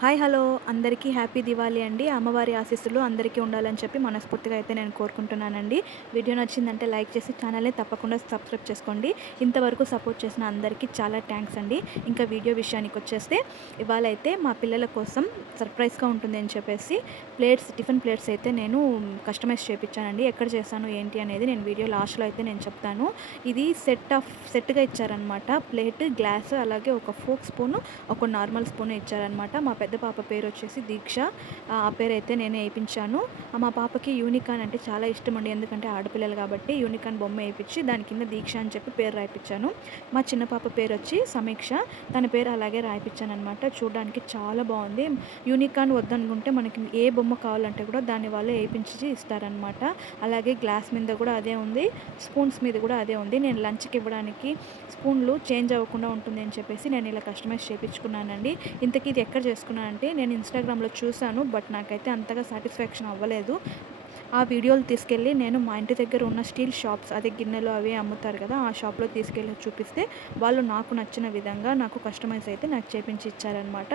Hi hello అందరికీ happy Diwali అండి. అమ్మవారి ఆశీస్సులు అందరికీ ఉండాలని చెప్పి మనస్ఫూర్తిగా అయితే నేను కోరుకుంటున్నానండి. వీడియో నచ్చిందంటే లైక్ చేసి ఛానల్ని తప్పకుండా సబ్స్క్రైబ్ చేసుకోండి. ఇంతవరకు సపోర్ట్ చేసిన అందరికీ చాలా థ్యాంక్స్ అండి. ఇంకా వీడియో విషయానికి వచ్చేస్తే ఇవాళ అయితే మా పిల్లల కోసం సర్ప్రైజ్గా ఉంటుంది అని చెప్పేసి టిఫిన్ ప్లేట్స్ అయితే నేను కస్టమైజ్ చేయించానండి. ఎక్కడ చేశాను ఏంటి అనేది నేను వీడియో లాస్ట్లో అయితే నేను చెప్తాను. ఇది సెట్గా ఇచ్చారనమాట. ప్లేట్, గ్లాస్, అలాగే ఒక ఫోక్ స్పూను, ఒక నార్మల్ స్పూన్ ఇచ్చారనమాట. మా పెద్ద పాప పేరు వచ్చేసి దీక్ష. ఆ పేరు అయితే నేనే వేయించాను. మా పాపకి యూనికాన్ అంటే చాలా ఇష్టం అండి. ఎందుకంటే ఆడపిల్లలు కాబట్టి యూనికాన్ బొమ్మ వేయించి దాని కింద దీక్ష అని చెప్పి పేరు రాయిపించాను. మా చిన్న పాప పేరు వచ్చి సమీక్ష. తన పేరు అలాగే రాయిపించాను అనమాట. చూడడానికి చాలా బాగుంది. యూనికాన్ వద్దనుకుంటే మనకి ఏ బొమ్మ కావాలంటే కూడా దాన్ని వాళ్ళే వేయించి ఇస్తారనమాట. అలాగే గ్లాస్ మీద కూడా అదే ఉంది, స్పూన్స్ మీద కూడా అదే ఉంది. నేను లంచ్కి ఇవ్వడానికి స్పూన్లు చేంజ్ అవ్వకుండా ఉంటుంది అని చెప్పేసి నేను ఇలా కస్టమైజ్ చేయించుకున్నానండి. ఇంతకీ ఇది ఎక్కడ చేసుకున్నానంటే నేను ఇన్స్టాగ్రామ్లో చూశాను. బట్ నాకైతే అంతగా సాటిస్ఫాక్షన్ అవ్వలేదు. ఆ వీడియోలు తీసుకెళ్ళి నేను మా ఇంటి దగ్గర ఉన్న స్టీల్ షాప్స్, అదే గిన్నెలు అవి అమ్ముతారు కదా, ఆ షాప్లో తీసుకెళ్ళి చూపిస్తే వాళ్ళు నాకు నచ్చిన విధంగా నాకు కస్టమైజ్ అయితే నాకు చేపించి ఇచ్చారనమాట.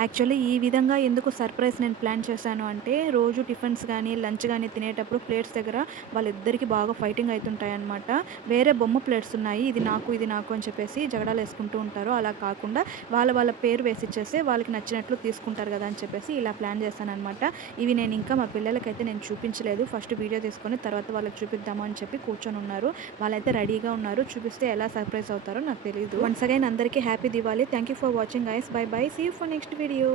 యాక్చువల్లీ ఈ విధంగా ఎందుకు సర్ప్రైజ్ నేను ప్లాన్ చేశాను అంటే, రోజు టిఫిన్స్ కానీ లంచ్ కానీ తినేటప్పుడు ప్లేట్స్ దగ్గర వాళ్ళిద్దరికీ బాగా ఫైటింగ్ అవుతుంటాయి అనమాట. వేరే బొమ్మ ప్లేట్స్ ఉన్నాయి, ఇది నాకు ఇది నాకు అని చెప్పేసి జగడాలు వేసుకుంటూ ఉంటారు. అలా కాకుండా వాళ్ళ పేరు వేసి ఇచ్చేస్తే వాళ్ళకి నచ్చినట్లు తీసుకుంటారు కదా అని చెప్పేసి ఇలా ప్లాన్ చేశాను అనమాట. ఇవి నేను ఇంకా మా పిల్లలకైతే నేను చూపించలేదు. ఫస్ట్ వీడియో తీసుకొని తర్వాత వాళ్ళకి చూపిద్దాము అని చెప్పి కూర్చొని ఉన్నారు. వాళ్ళైతే రెడీగా ఉన్నారు. చూపిస్తే ఎలా సర్ప్రైజ్ అవుతారో నాకు తెలియదు. వన్స్ అగైన్ అందరికీ happy Diwali. Thank you for watching guys. Bye bye. See you for next video.